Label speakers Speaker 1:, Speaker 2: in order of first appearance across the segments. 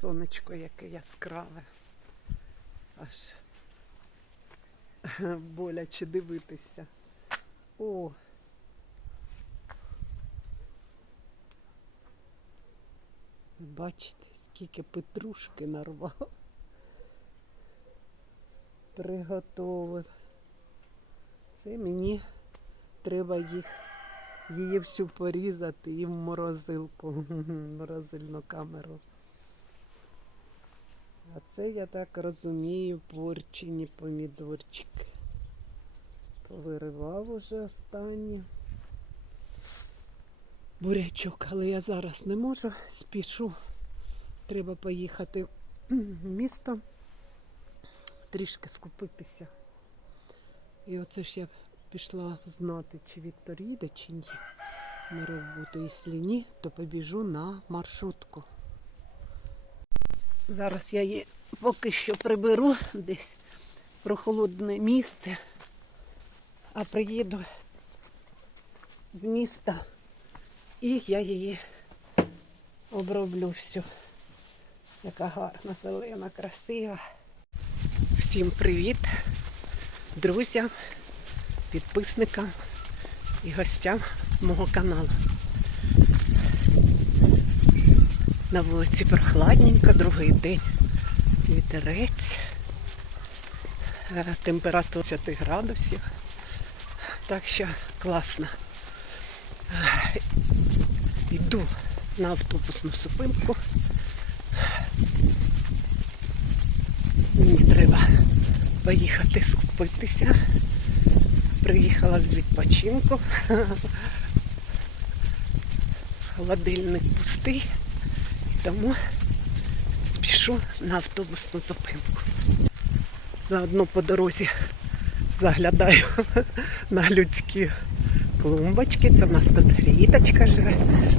Speaker 1: Сонечко яке яскраве. Аж боляче дивитися. О. Бачите, скільки петрушки нарвав. Приготовив. Це мені треба їх, її всю порізати і в морозилку, в морозильну камеру. А це, я так розумію, порчені помідорчики. Повиривав уже останні. Бурячок, але я зараз не можу, спішу. Треба поїхати в місто, трішки скупитися. І оце ж я пішла знати, чи Віктор їде, чи ні. На роботу. Якщо ні, то побіжу на маршрутку. Зараз я її поки що приберу десь прохолодне місце, а приїду з міста і я її оброблю всю. Яка гарна, зелена, красива. Всім привіт, друзям, підписникам і гостям мого каналу. На вулиці прохладненько, другий день вітерець, Е, температура 10 градусів. Так що класно. Е, Йду на автобусну зупинку. Мені треба поїхати скупитися. Приїхала з відпочинку. Холодильник пустий, тому спішу на автобусну зупинку. Заодно по дорозі заглядаю на людські клумбочки. Це в нас тут ріточка живе.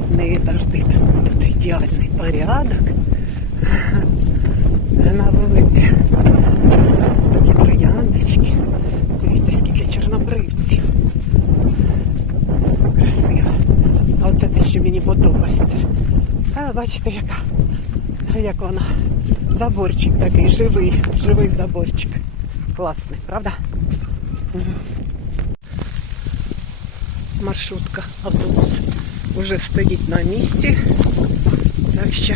Speaker 1: В неї завжди там тут ідеальний порядок. На вулиці такі трояндочки. Дивіться, скільки чорнобривців. Красиво. А оце те, що мені подобається. А бачите, яка, як вона. Заборчик такий живий, живий заборчик. Класний, правда? Маршрутка, автобус вже стоїть на місці. Так що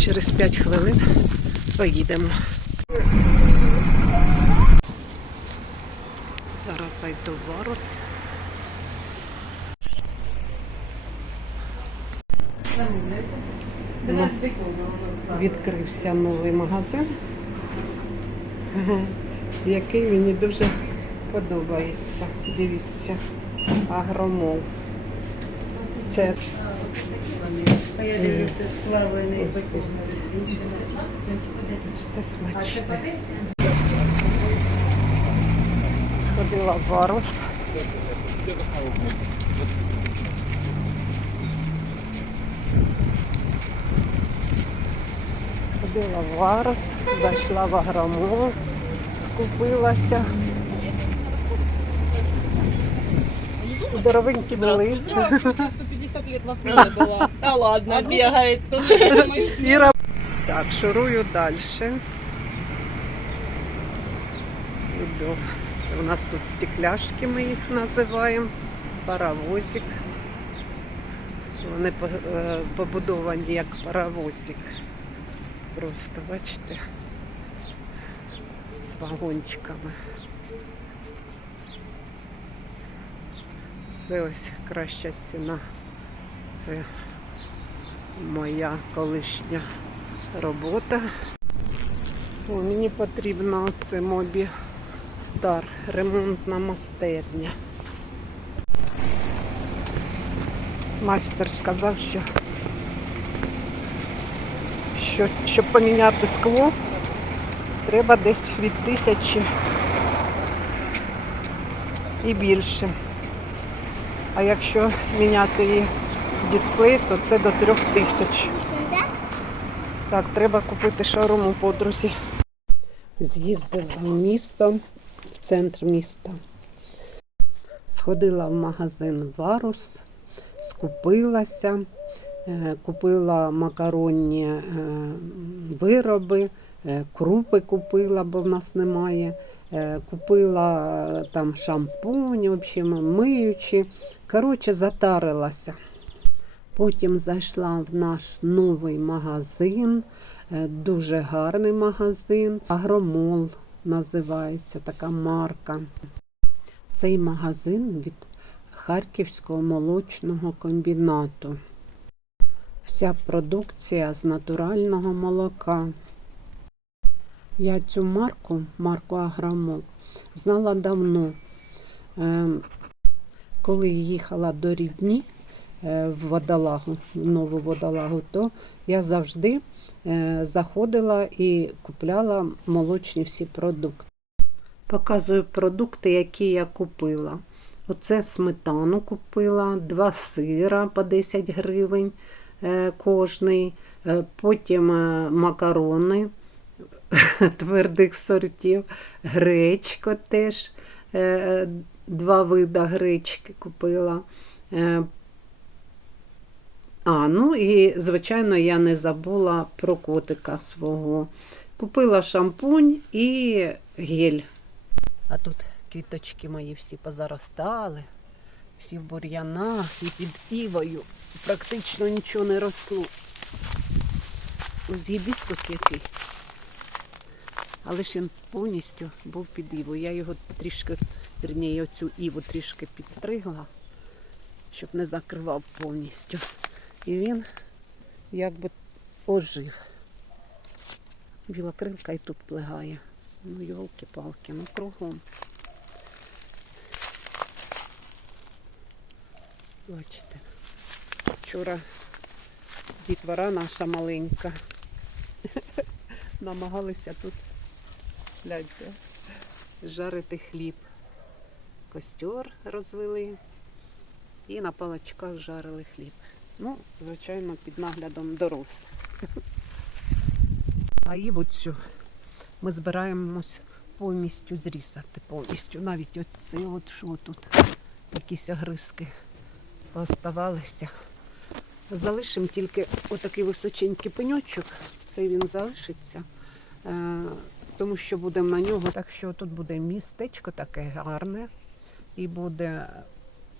Speaker 1: через 5 хвилин поїдемо. Зараз зайду в Варус. У нас відкрився новий магазин, який мені дуже подобається. Дивіться, агромол. Це все смачне. Сходила в Варус. Сходила в Варус, зайшла в агромол, скупилася. І Дорогенькі були.
Speaker 2: 150 лет вас не было.
Speaker 3: Та ладно, бігає.
Speaker 2: Мою
Speaker 1: Іра. Так, шурую далі. Іду. Це у нас тут стекляшки, ми їх називаємо. Паровозик. Вони е, побудовані як паровозик. Просто, бачите, з вагончиками. Це ось краща ціна. Це моя колишня робота. О, мені потрібно це мобі стар, ремонтна майстерня. Майстер сказав, що, що щоб поміняти скло, треба десь від тисячі і більше. А якщо міняти її дисплей, то це до трьох тисяч. Так, треба купити шарому подрузі. З'їздила в місто, в центр міста. Сходила в магазин Варус, скупилася, купила макаронні е, вироби, е, крупи купила, бо в нас немає. е, Купила е, там шампунь, в общем, миючі. Коротше, затарилася. Потім зайшла в наш новий магазин, е, дуже гарний магазин. Агромол називається така марка. Цей магазин від Харківського молочного комбінату. Вся продукція з натурального молока. Я цю марку, марку Агромол, знала давно. Ем, Коли їхала до рідні е, в водолагу, в нову водолагу, то я завжди е, заходила і купляла молочні всі продукти. Показую продукти, які я купила. Оце сметану купила, два сира по 10 гривень кожний, е, потім е, макарони твердих сортів, гречка теж, е, два вида гречки купила. Е, А, ну і, звичайно, я не забула про котика свого. Купила шампунь і гель. А тут квіточки мої всі позаростали, всі в бур'янах і під івою. Практично нічого не росло. Ось гібіскус який. Але ж він повністю був під івою. Я його трішки, верніше, оцю іву трішки підстригла, щоб не закривав повністю. І він якби ожив. Біла крилка і тут плегає. Ну, йолки-палки, ну кругом. Бачите. Вчора дітвора наша маленька. Намагалися тут гляньте, жарити хліб. Костер розвели і на палачках жарили хліб. Ну, звичайно, під наглядом дорослих. А і оцю ми збираємось повністю зрізати, повністю. Навіть оце от що тут, якісь огризки оставалися. Залишимо тільки отакий височенький пеньочок, цей він залишиться, е, тому що будемо на нього. Так що тут буде містечко таке гарне і буде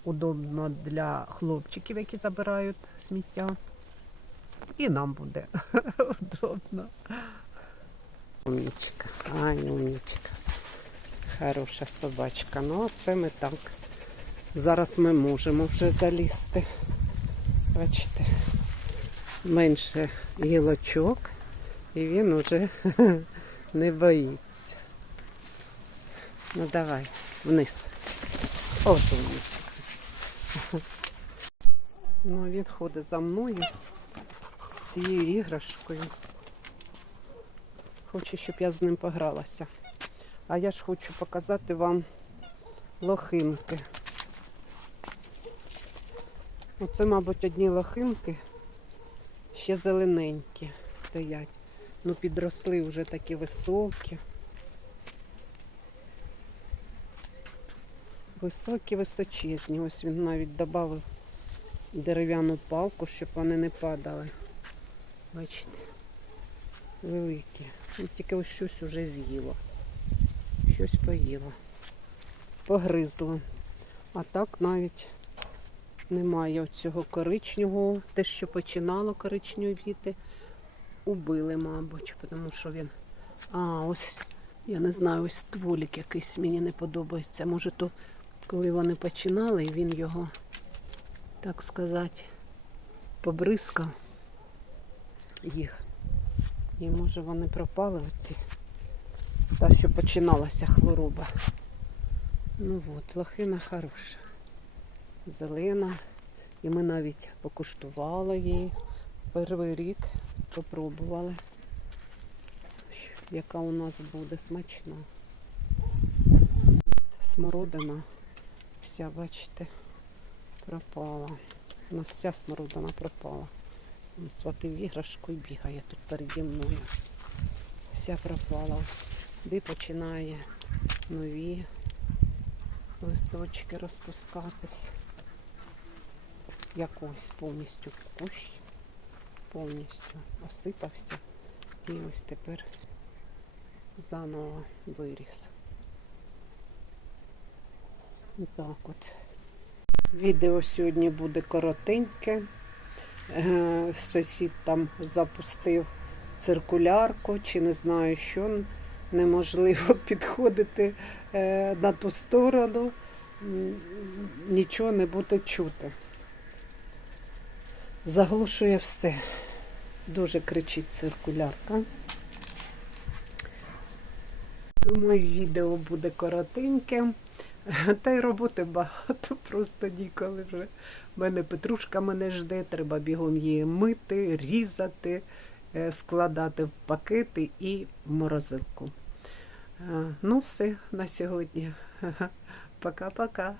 Speaker 1: удобно для хлопчиків, які забирають сміття. І нам буде удобно. Умнічка, ай, умнічка. Хороша собачка. Ну, це ми так. Зараз ми можемо вже залізти. Бачите, менше гілочок, і він уже не боїться. Ну давай, вниз. От умнічка. Ну, він ходить за мною з цією іграшкою. Хоче, щоб я з ним погралася. А я ж хочу показати вам лохинки. Оце, мабуть, одні лохинки, ще зелененькі стоять. Ну, підросли вже такі високі. Високі, височезні. Ось він навіть додав дерев'яну палку, щоб вони не падали. Бачите, великі. Ну, тільки ось щось уже з'їло. Щось поїло. Погризло. А так навіть немає цього коричневого. Те, що починало коричневіти, убили, мабуть, тому що він. А, ось, я не знаю, ось стволік якийсь мені не подобається. Може, то коли вони починали, він його, так сказати, побризкав їх. І може вони пропали оці. Та, що починалася хвороба. Ну от, лохина хороша. Зелена. І ми навіть покуштували її. Перший рік попробували, яка у нас буде смачна. Смородина вся, бачите, пропала. У нас вся смородина пропала. Він Схватив іграшку і бігає тут переді мною. Вся пропала. Де починає нові листочки розпускатись. Якось повністю кущ повністю осипався. І ось тепер заново виріс. Так от. Відео сьогодні буде коротеньке. Е, Сусід там запустив циркулярку, чи не знаю що. Неможливо підходити е, на ту сторону, нічого не буде чути. Заглушує все. Дуже кричить циркулярка. І відео буде коротеньке. Та й роботи багато, просто ніколи вже. У мене Петрушка мене жде, треба бігом її мити, різати, е, складати в пакети і в морозилку. Е, Ну, все на сьогодні. Пока-пока.